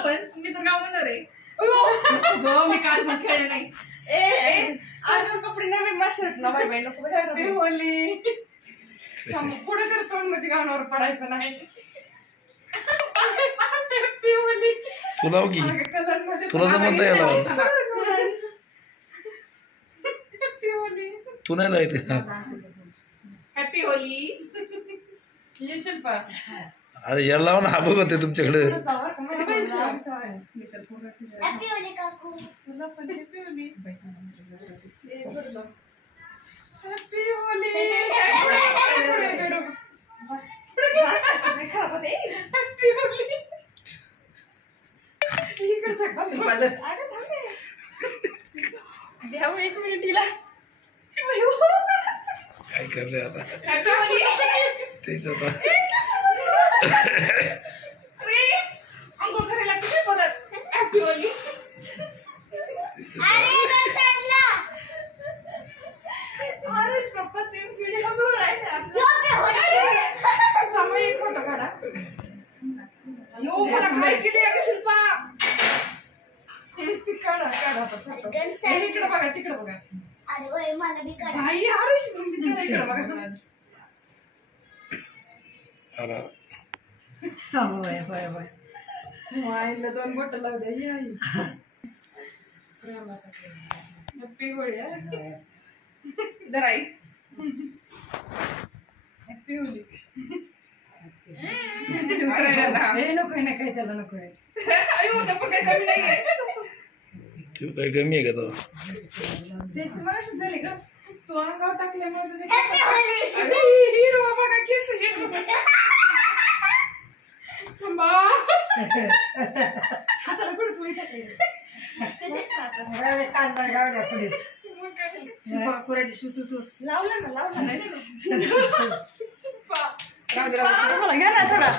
आपण मी तर गाव म्हणणार आहे मी काल पण खेळले नाही कपडे नवे माशर्ट ना बाई बाई नको हॅपी होली पुढे तर तोंड म्हणजे गावावर पडायचं नाही हॅपी होली तुला की कलर मध्ये तुला तर म्हणता यायला हॅपी होली तू नाही लायते हॅपी होली ये शिल्पा अरे याला लावा ना हा बघते तुमच्याकडे हॅपी होली काकू तुला पण happy Holy happy Holy happy Holy द्यावं 1 मिनिट तिला काय करले आता हॅपी होली तेच आता अरे अंघोळ करायला किती परत हॅपी होली अरे पप्पा 3 व्हिडिओ बनवून राहिले थांबा एक फोटो काढा यो मला काय केले अगं शिल्पा काढा काढा इकडे बघा तिकडे बघा अरे ओय मला बी काढ आई हरीश इकडे बघा अरे होय होय होय आईला 2 बोट लावू द्या ही आई हॅपी होळी जरा आई हॅपी होळी हे नको ना काही त्याला नको आहे अयो तर पण काही कमी नाहीये तू काय कमी आहे का तो त्याची माशी झाली का तू अंगावर टाकल्यामुळे तुझे हॅपी होळी हिरो बघा केस हिरो थांबा हाताला कुठेच वळी टाकली कांदा गावड्या पुढेच कुराडी शिवतू सूर लावला ना लावला नाही घ्या ना थोडा